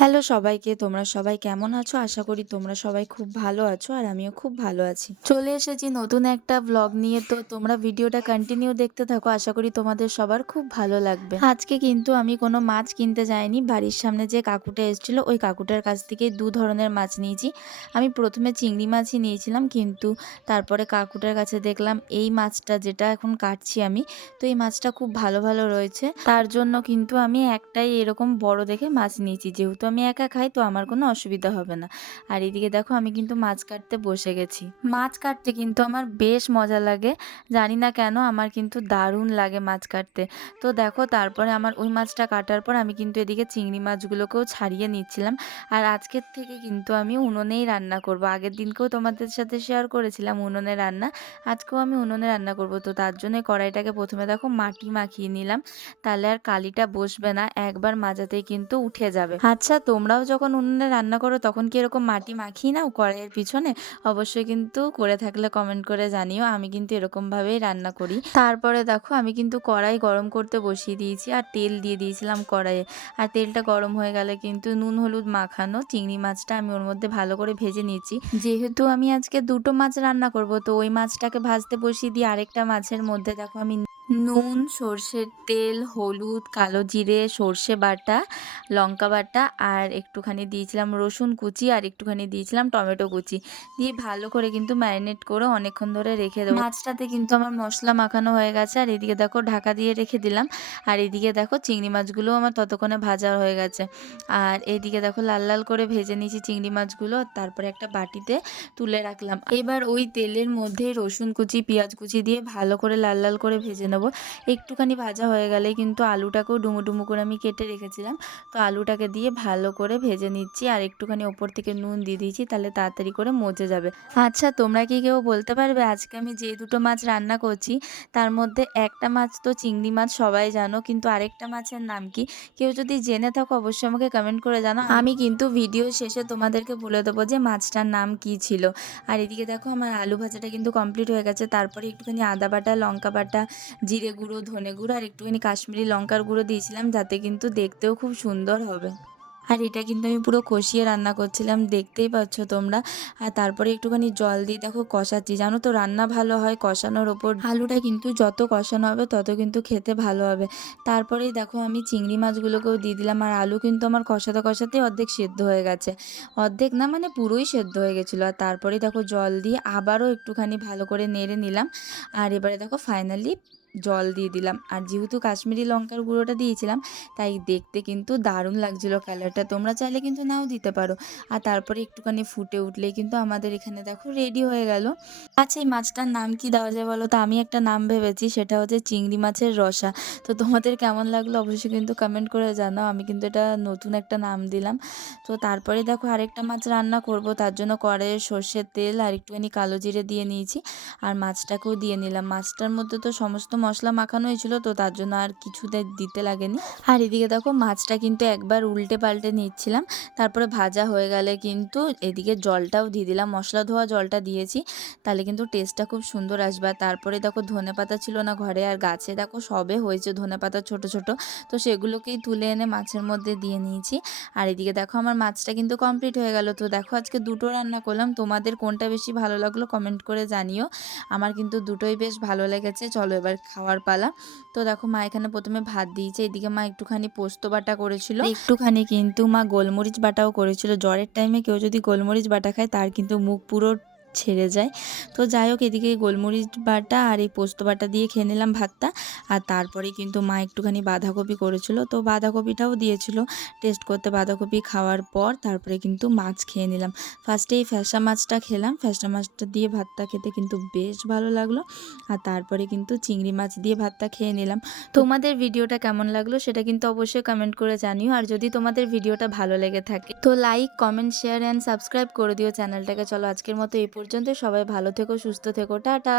Hello সবাইকে, তোমরা সবাই কেমন আছো? আশা করি তোমরা সবাই খুব ভালো আছো আর আমিও খুব ভালো আছি। চলে এসেছি নতুন একটা ব্লগ নিয়ে, তো তোমরা ভিডিওটা কন্টিনিউ দেখতে থাকো। আশা করি তোমাদের সবার খুব ভালো লাগবে। আজকে কিন্তু আমি কোনো মাছ কিনতে যাইনি। বাড়ির সামনে যে কাকুটা এসেছিল, ওই কাকুটার কাছ থেকে দু ধরনের মাছ নিয়েছি। আমি প্রথমে চিংড়ি মাছই নিয়েছিলাম, কিন্তু তারপরে কাকুটার কাছে দেখলাম এই মাছটা যেটা এখন কাটছি আমি, তো এই মাছটা খুব ভালো ভালো রয়েছে। তার জন্য কিন্তু আমি একটাই এরকম বড় দেখে মাছ নিয়েছি। যেহেতু আমি একা খাই তো আমার কোনো অসুবিধা হবে না। আর এদিকে দেখো আমি কিন্তু মাছ কাটতে বসে গেছি। মাছ কাটতে কিন্তু আমার বেশ মজা লাগে। জানি না কেন আমার কিন্তু দারুণ লাগে মাছ কাটতে। তো দেখো তারপরে আমার ওই মাছটা কাটার পর আমি কিন্তু এদিকে চিংড়ি মাছগুলোকেও ছাড়িয়ে নিচ্ছিলাম। আর আজকের থেকে কিন্তু আমি উনুনেই রান্না করব। আগের দিনকেও তোমাদের সাথে শেয়ার করেছিলাম উনুনে রান্না। আজকেও আমি উনুনে রান্না করব। তো তার জন্য কড়াইটাকে প্রথমে দেখো মাটি মাখিয়ে নিলাম। তাহলে আর কালিটা বসবে না। একবার মাজাতেই কিন্তু উঠে যাবে। আচ্ছা তোমরাও যখন উনুনে রান্না করো, তখন কি এরকম মাটি মাখিয়ে নাও কড়াইয়ের পিছনে? অবশ্যই কিন্তু করে থাকলে কমেন্ট করে জানিও, আমি কিন্তু এরকমভাবেই রান্না করি। তারপরে দেখো, আমি কিন্তু কড়াই গরম করতে বসিয়ে দিয়েছি আর তেল দিয়ে দিয়েছিলাম কড়াইয়ে। আর তেলটা গরম হয়ে গেলে কিন্তু নুন, হলুদ মাখানো চিংড়ি মাছটা আমি ওর মধ্যে ভালো করে ভেজে নিয়েছি। যেহেতু আমি আজকে দুটো মাছ রান্না করব, তো ওই মাছটাকে ভাজতে বসিয়ে দিয়ে আরেকটা মাছের মধ্যে। দেখো, আমি নুন, সর্ষের তেল, হলুদ, কালো জিরে, সর্ষে বাটা, লঙ্কা বাটা আর একটুখানি দিয়েছিলাম রসুন কুচি আর একটুখানি দিয়েছিলাম টমেটো কুচি। দিয়ে ভালো করে কিন্তু ম্যারিনেট করে অনেকক্ষণ ধরে রেখে দেবো। মাছটাতে কিন্তু আমার মশলা মাখানো হয়ে গেছে আর এদিকে দেখো ঢাকা দিয়ে রেখে দিলাম। আর এদিকে দেখো চিংড়ি মাছগুলো আমার ততক্ষণে ভাজা হয়ে গেছে। আর এদিকে দেখো লাল লাল করে ভেজে নিয়েছি চিংড়ি মাছগুলো। তারপরে একটা বাটিতে তুলে রাখলাম। এবার ওই তেলের মধ্যে রসুন কুচি, পেঁয়াজ কুচি দিয়ে ভালো করে লাল লাল করে ভেজে নেব। একটুখানি ভাজা হয়ে গেলে কিন্তু আলুটাকেও ডুমো ডুমো করে আমি কেটে রেখেছিলাম। তো আলুটাকে দিয়ে ভালো করে ভেজে নিচ্ছি আর একটুখানি ওপর থেকে নুন দিয়ে দিয়েছি, তাহলে তাড়াতাড়ি করে মজে যাবে। আচ্ছা তোমরা কি কেউ বলতে পারবে আজকে আমি যে দুটো মাছ রান্না করছি, তার মধ্যে একটা মাছ তো চিংড়ি মাছ সবাই জানো, কিন্তু আরেকটা মাছের নাম কি? কেউ যদি জেনে থাকো অবশ্যই আমাকে কমেন্ট করে জানো আমি কিন্তু ভিডিও শেষে তোমাদেরকে বলে দেবো যে মাছটার নাম কি ছিল। আর এদিকে দেখো আমার আলু ভাজাটা কিন্তু কমপ্লিট হয়ে গেছে, তারপরে একটুখানি আদা বাটা, লঙ্কা বাটা জিরে গুঁড়ো, ধনে গুঁড়ো আর একটুখানি কাশ্মীরি লঙ্কার গুঁড়ো দিয়েছিলাম যাতে কিন্তু দেখতেও খুব সুন্দর হবে। আর এটা কিন্তু আমি পুরো কষিয়ে রান্না করছিলাম, দেখতেই পাচ্ছ তোমরা। আর তারপরে একটুখানি জল দিয়ে দেখো কষাচ্ছি। জানো তো রান্না ভালো হয় কষানোর ওপর। আলুটা কিন্তু যত কষানো হবে তত কিন্তু খেতে ভালো হবে। তারপরেই দেখো আমি চিংড়ি মাছগুলোকেও দিয়ে দিলাম। আর আলু কিন্তু আমার কষাতে কষাতেই অর্ধেক সেদ্ধ হয়ে গেছে। অর্ধেক না মানে পুরোই সেদ্ধ হয়ে গেছিল। আর তারপরে দেখো জল দিয়ে আবারও একটুখানি ভালো করে নেড়ে নিলাম। আর এবারে দেখো ফাইনালি জল দিয়ে দিলাম। আর যেহেতু কাশ্মীরি লঙ্কার গুঁড়োটা দিয়েছিলাম, তাই দেখতে কিন্তু দারুণ লাগছিল কালারটা। তোমরা চাইলে কিন্তু নাও দিতে পারো। আর তারপরে একটুখানি ফুটে উঠলেই কিন্তু আমাদের এখানে দেখো রেডি হয়ে গেল। আচ্ছা এই মাছটার নাম কি দেওয়া যায় বলো তো? আমি একটা নাম ভেবেছি, সেটা হচ্ছে চিংড়ি মাছের রসা। তো তোমাদের কেমন লাগল অবশ্যই কিন্তু কমেন্ট করে জানাও। আমি কিন্তু এটা নতুন একটা নাম দিলাম। তো তারপরে দেখো আরেকটা মাছ রান্না করব, তার জন্য কড়াইয়ে সর্ষের তেল আর একটুখানি কালো জিরে দিয়ে নিয়েছি। আর মাছটাকেও দিয়ে নিলাম। মাছটার মধ্যে তো সমস্ত মশলা মাখানো হয়েছিল, তো তার জন্য আর কিছুতে দিতে লাগেনি। আর এদিকে দেখো মাছটা কিন্তু একবার উল্টে পাল্টে নিচ্ছিলাম, তারপরে ভাজা হয়ে গেলে কিন্তু এদিকে জলটাও দিয়ে দিলাম, মশলা ধোয়া জলটা দিয়েছি, তাহলে কিন্তু টেস্টটা খুব সুন্দর আসবে। তারপরে দেখো ধনে পাতা ছিল না ঘরে, আর গাছে দেখো সবে হয়েছে ধনে পাতা ছোট ছোট, তো সেগুলোকেই তুলে এনে মাছের মধ্যে দিয়ে নিয়েছি। আর এদিকে দেখো আমার মাছটা কিন্তু কমপ্লিট হয়ে গেল, তো দেখো আজকে দুটো রান্না করলাম, তোমাদের কোনটা বেশি ভালো লাগল কমেন্ট করে জানিও। আমার কিন্তু দুটোই বেশ ভালো লেগেছে, চলো এবার খাওয়ার পালা। তো দেখো মা এখানে প্রথমে ভাত দিয়েছে, এদিকে মা একটুখানি পোস্ত বাটা করেছিল। একটুখানি কিন্তু মা গোলমরিচ বাটাও করেছিল। জ্বরের টাইমে কেউ যদি গোলমরিচ বাটা খায়, তার কিন্তু মুখ পুরো ছেড়ে যায়। তো যাই হোক, এদিকে গোলমরিচ বাটা আর এই পোস্ত বাটা দিয়ে খেয়ে নিলাম ভাতটা। আর তারপরে কিন্তু মা একটুখানি বাঁধাকপি করেছিল। তো বাঁধাকপিটাও দিয়েছিল। টেস্ট করতে বাঁধাকপি খাওয়ার পর তারপরে কিন্তু মাছ খেয়ে নিলাম। ফার্স্টে এই ফ্যাসা মাছটা খেলাম। ফ্যাসা মাছটা দিয়ে ভাতটা খেতে কিন্তু বেশ ভালো লাগল। আর তারপরে কিন্তু চিংড়ি মাছ দিয়ে ভাতটা খেয়ে নিলাম। তোমাদের ভিডিওটা কেমন লাগল সেটা কিন্তু অবশ্যই কমেন্ট করে জানিও। আর যদি তোমাদের ভিডিওটা ভালো লেগে থাকে, তো like comment share and subscribe করে দিও চ্যানেলটাকে। চলো আজকের মতো এই পর্যন্ত সবাই ভালো থেকো সুস্থ থেকো টাটা।